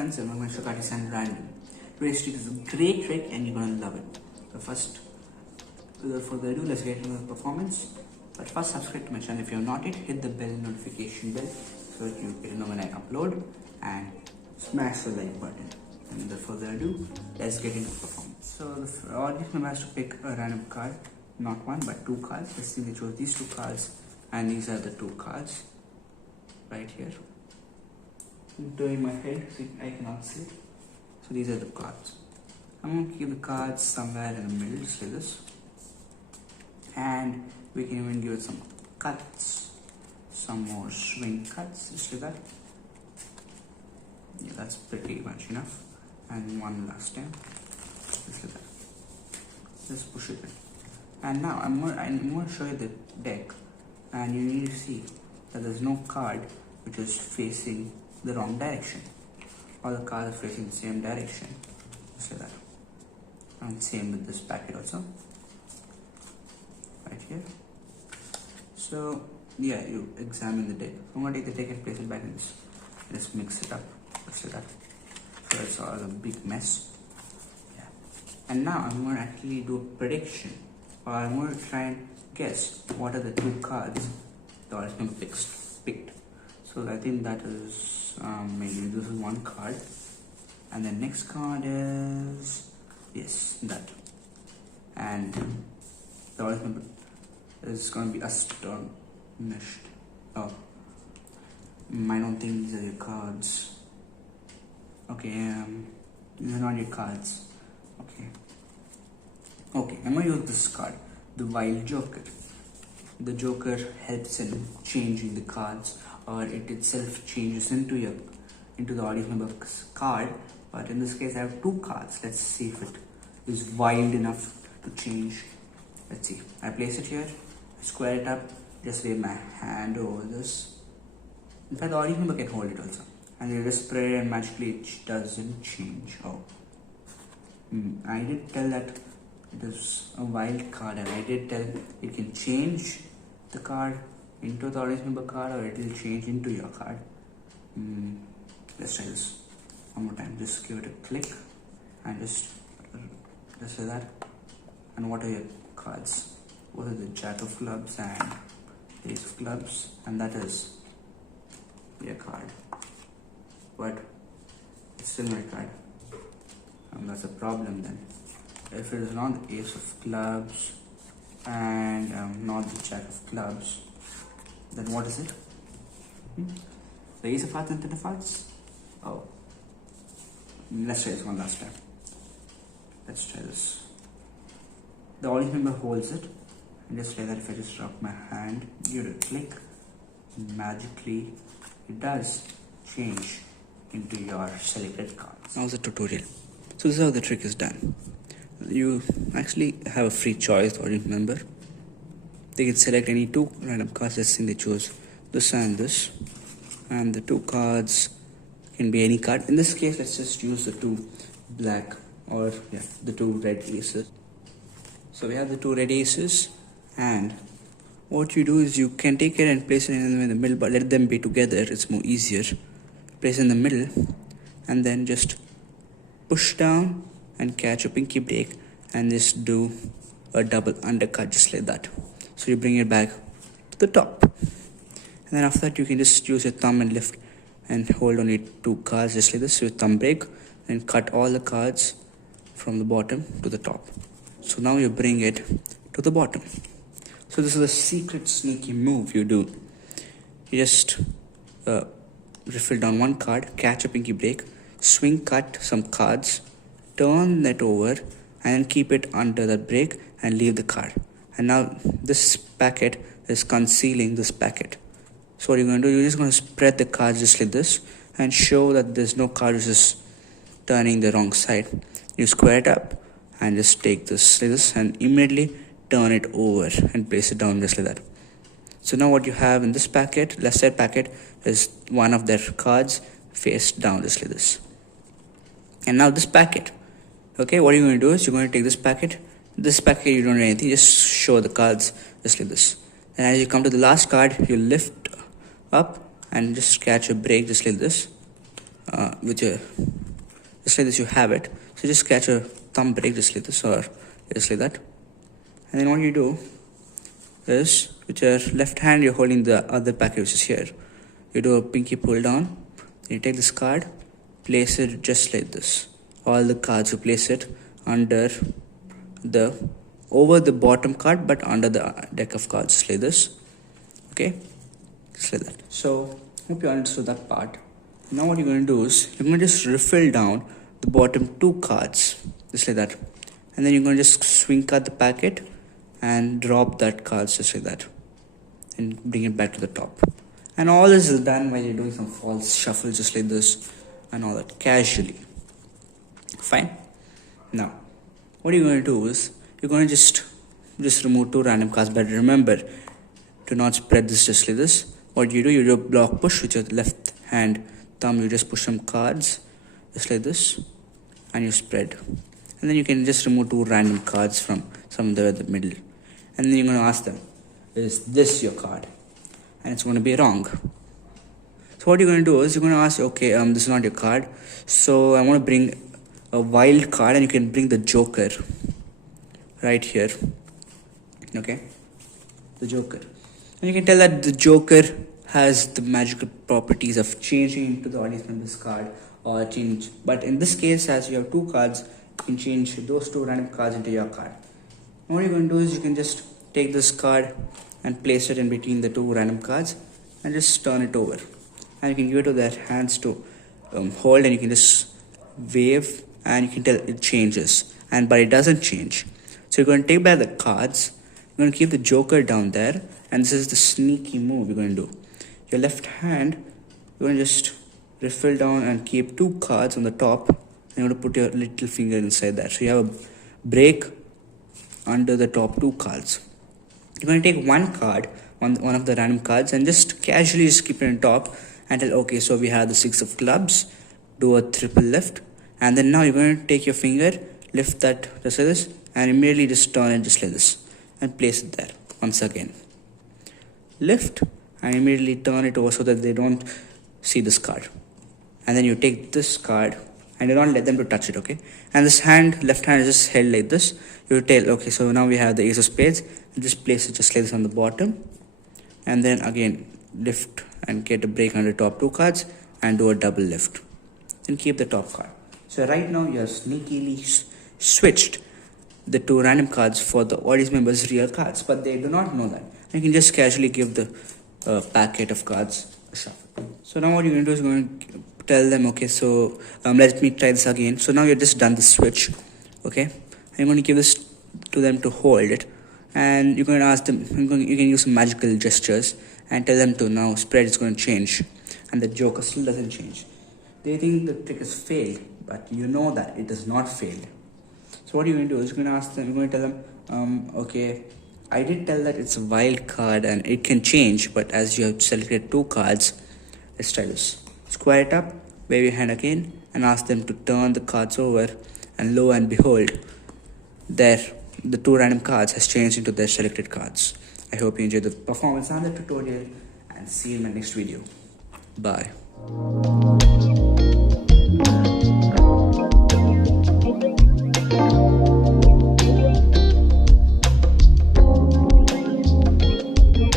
friends, and welcome to Shakati and Random. Today's trick is a great trick and you're gonna love it. But first, without further ado, let's get into the performance. But first, subscribe to my channel if you're not yet. Hit the bell notification bell so that you get to know when I upload, and smash the like button. And without further ado, let's get into the performance. So the audience member has to pick a random card, not one but two cards. Let's see, they chose these two cards, and these are the two cards right here. Doing my head so I cannot see. So these are the cards. I'm going to keep the cards somewhere in the middle, just like this. And we can even give it some cuts, some more swing cuts, just like that. Yeah, that's pretty much enough. And one last time, just like that. Just push it in. And now I'm going to show you the deck, and you need to see that there's no card which is facing the wrong direction. All the cards are facing the same direction, just like that. And same with this packet also, right here. So yeah, you examine the deck. I'm going to take the deck and place it back in this. Just mix it up, just like that. So it's all a big mess. Yeah. And now I'm going to actually do a prediction, or I'm going to try and guess what are the two cards the audience picked. So I think that is maybe this is one card, and the next card is yes, that, and the audience member is going to be astonished. Oh, I don't think these are your cards. Okay, these are not your cards. Okay, I'm going to use this card, the Wild Joker. The Joker helps in changing the cards, or it itself changes into the audience member's card. But in this case, I have two cards. Let's see if it is wild enough to change. Let's see. I place it here, square it up, just lay my hand over this. In fact, the audience member can hold it also, and you just spread it, and magically it doesn't change. Oh, I did tell that it is a wild card, and I did tell it can change the card into the audience member card, or it will change into your card. Let's try this one more time. Just give it a click and just say that. And what are your cards? What are the Jack of Clubs and Ace of Clubs? And that is your card, but it's still my card, and that's a problem then. If it is not the Ace of Clubs and not the Jack of Clubs, then what is it? The Ace of Hearts and Ten of Hearts? Oh, let's try this one last time. Let's try this. The audience member holds it, and just like that, if I just drop my hand, give it a click, magically it does change into your selected card. Now the tutorial. So this is how the trick is done. You actually have a free choice, the audience member. They can select any two random cards. Let's say they choose this and this, and the two cards can be any card. In this case, let's just use the two black, or yeah, the two red aces. So we have the two red aces, and what you do is you can take it and place it in the middle, but let them be together, it's more easier. Place in the middle, and then just push down and catch a pinky break, and just do a double undercut, just like that. So you bring it back to the top, and then after that you can just use your thumb and lift and hold only two cards, just like this. So your thumb break, and cut all the cards from the bottom to the top. So now you bring it to the bottom. So this is a secret sneaky move you do. You just riffle down one card, catch a pinky break, swing cut some cards, turn that over, and keep it under that break and leave the card. And now this packet is concealing this packet. So what you're going to do, you're just going to spread the cards just like this and show that there's no card which is turning the wrong side. You square it up and just take this like this, and immediately turn it over and place it down just like that. So now what you have in this packet, left side packet, is one of their cards face down just like this. And now this packet, okay, what you're going to do is you're going to take this packet you don't do anything, just show the cards just like this. And as you come to the last card, you lift up and just catch a break just like this. with your, just like this you have it. So just catch a thumb break just like this, or just like that. And then what you do is, with your left hand you're holding the other packet which is here. You do a pinky pull down, then you take this card, place it just like this. All the cards you place it under the, over the bottom card, but under the deck of cards, just like this. Okay, just like that. So hope you understood that part. Now what you're going to do is, you're going to just refill down the bottom two cards, just like that. And then you're going to just swing cut the packet and drop that cards just like that. And bring it back to the top. And all this is done while you're doing some false shuffle just like this and all that, casually. Fine. Now, what you're going to do is, you're going to just remove two random cards, but remember to not spread this just like this. What you do a block push with your left hand thumb, you just push some cards just like this and you spread. And then you can just remove two random cards from somewhere in the middle. And then you're going to ask them, is this your card? And it's going to be wrong. So what you're going to do is, you're going to ask, okay, this is not your card. So I want to bring a wild card, and you can bring the Joker right here. Okay, the Joker. And you can tell that the Joker has the magical properties of changing into the audience member's card or change. But in this case, as you have two cards, you can change those two random cards into your card. And what you're going to do is, you can just take this card and place it in between the two random cards and just turn it over. And you can give it to their hands to hold, and you can just wave, and you can tell it changes, but it doesn't change. So you're going to take back the cards, you're going to keep the Joker down there, and this is the sneaky move you're going to do. Your left hand, you're going to just refill down and keep two cards on the top, and you're going to put your little finger inside that. So you have a break under the top two cards. You're going to take one card, one of the random cards, and just casually just keep it on top and tell, okay, so we have the six of clubs, do a triple lift, and then now you're going to take your finger, lift that just like this, and immediately just turn it just like this and place it there once again. Lift and immediately turn it over so that they don't see this card. And then you take this card and you don't let them to touch it, okay? And this hand, left hand, is just held like this. You tell, okay, so now we have the ace of spades, and just place it just like this on the bottom, and then again lift and get a break on the top two cards and do a double lift. Then keep the top card. So right now you have sneakily switched the two random cards for the audience members' real cards, but they do not know that. You can just casually give the packet of cards a shuffle. So now what you're going to do is going to tell them, okay, so let me try this again. So now you've just done the switch, okay? I'm going to give this to them to hold it, and you're going to ask them, you can use some magical gestures and tell them to now spread is going to change, and the Joker still doesn't change. They think the trick is failed, but you know that it is not failed. So what you're going to do is, you're going to ask them, you're going to tell them, okay, I did tell that it's a wild card and it can change, but as you have selected two cards, let's try this. Square it up, wave your hand again, and ask them to turn the cards over, and lo and behold, the two random cards has changed into their selected cards. I hope you enjoyed the performance and the tutorial, and see you in my next video. Bye.